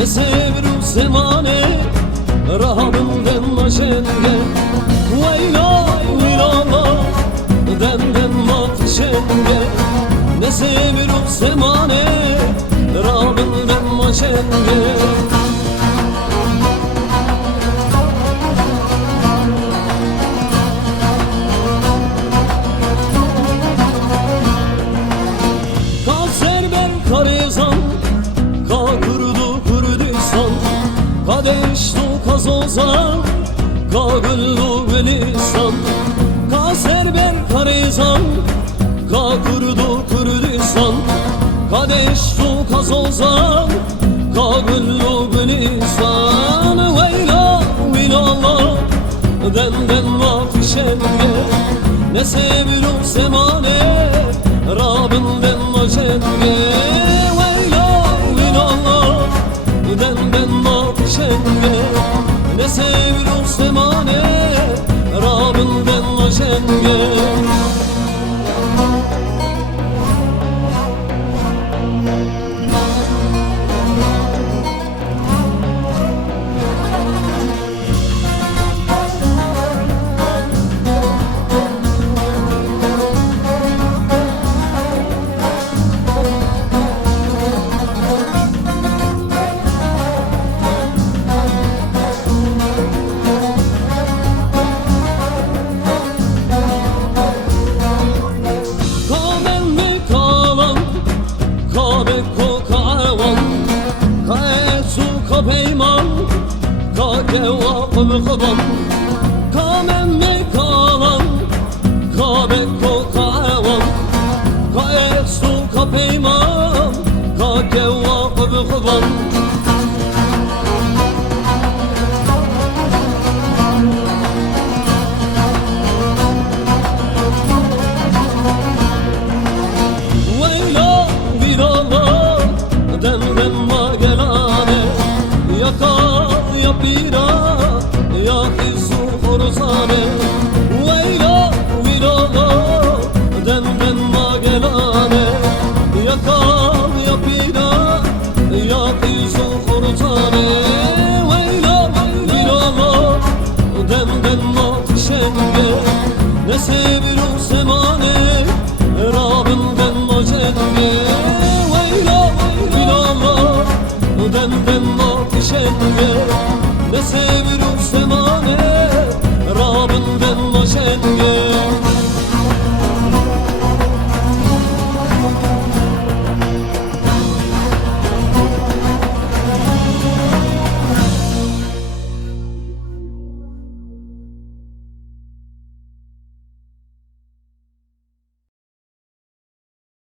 Ne sevirim semane rahabından maşende Vaylay vaylala demden matşende Ne sevirim semane rahabından maşende Kanserber karizan Kadeştu kazozan, kagıllu gülistan Kaserber karizan, kagurdu Kürdistan Kadeştu kazozan, kagıllu gülistan Veyla vilala, demden mafişenge Ne sevirim semane, Rabbinden maşenge Veyla vilala, demden mafişenge Ne sevirim semane Rabbinden maşenge Peyman Kakewa kıvıkıvam Kamemme kalan Kabeko kaevam Kaeksu kapeyman Kakewa kıvıkıvam Veyla virala Demden magelane Yaka yapira yakizu horzane Veyla virala demden magelane Yaka yapira yakizu horzane Veyla virala demden matişenge Ne sevirim semane Rabbinden macenge Veyla virala demden matişenge Ne sevirim semane